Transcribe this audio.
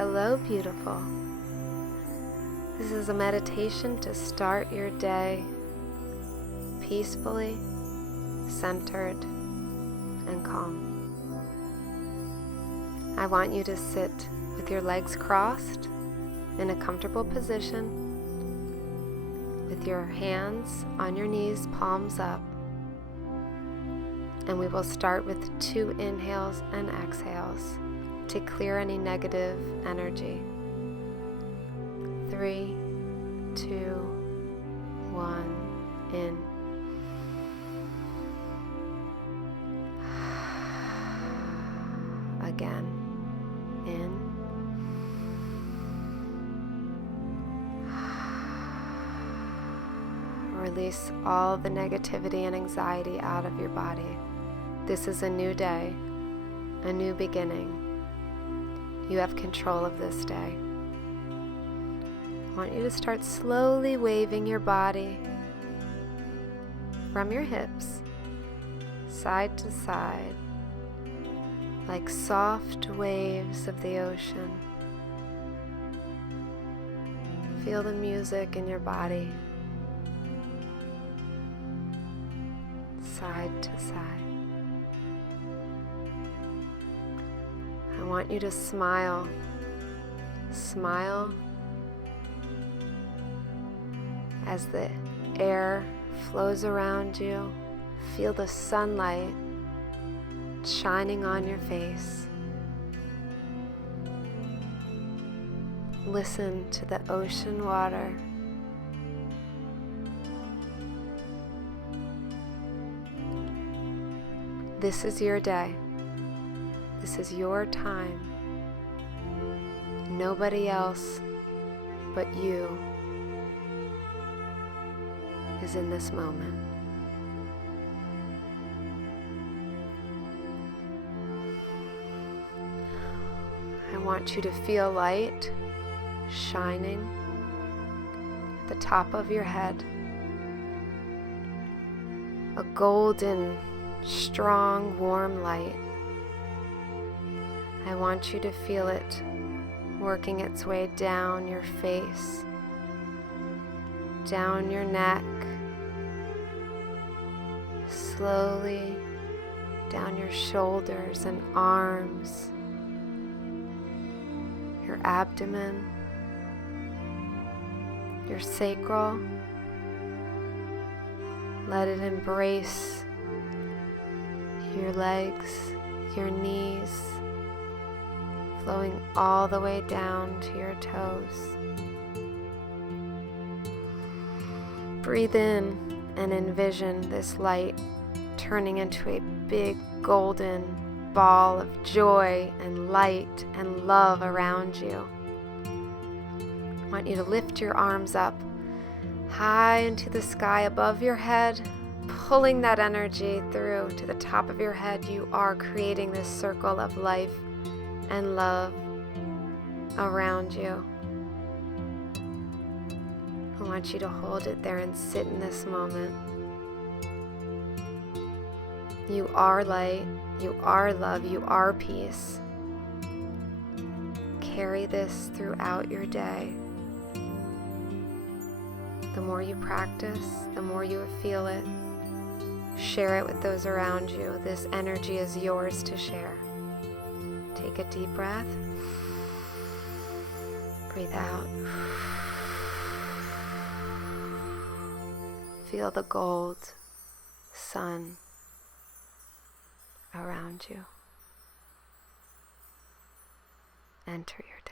Hello, beautiful. This is a meditation to start your day peacefully, centered, and calm. I want you to sit with your legs crossed in a comfortable position, with your hands on your knees, palms up, and we will start with 2 inhales and exhales to clear any negative energy. 3, 2, 1, in. Again, in. Release all the negativity and anxiety out of your body. This is a new day, a new beginning. You have control of this day. I want you to start slowly waving your body from your hips, side to side, like soft waves of the ocean. Feel the music in your body, side to side. I want you to smile. Smile as the air flows around you. Feel the sunlight shining on your face. Listen to the ocean water. This is your day. This is your time. Nobody else but you is in this moment. I want you to feel light shining at the top of your head. A golden, strong, warm light. I want you to feel it working its way down your face, down your neck, slowly down your shoulders and arms, your abdomen, your sacral. Let it embrace your legs, your knees, flowing all the way down to your toes. Breathe in and envision this light turning into a big golden ball of joy and light and love around you. I want you to lift your arms up high into the sky above your head, pulling that energy through to the top of your head. You are creating this circle of life and love around you. I want you to hold it there and sit in this moment. You are light, you are love, you are peace. Carry this throughout your day. The more you practice, the more you feel it. Share it with those around you. This energy is yours to share. Take a deep breath. Breathe out. Feel the gold sun around you. Enter your day.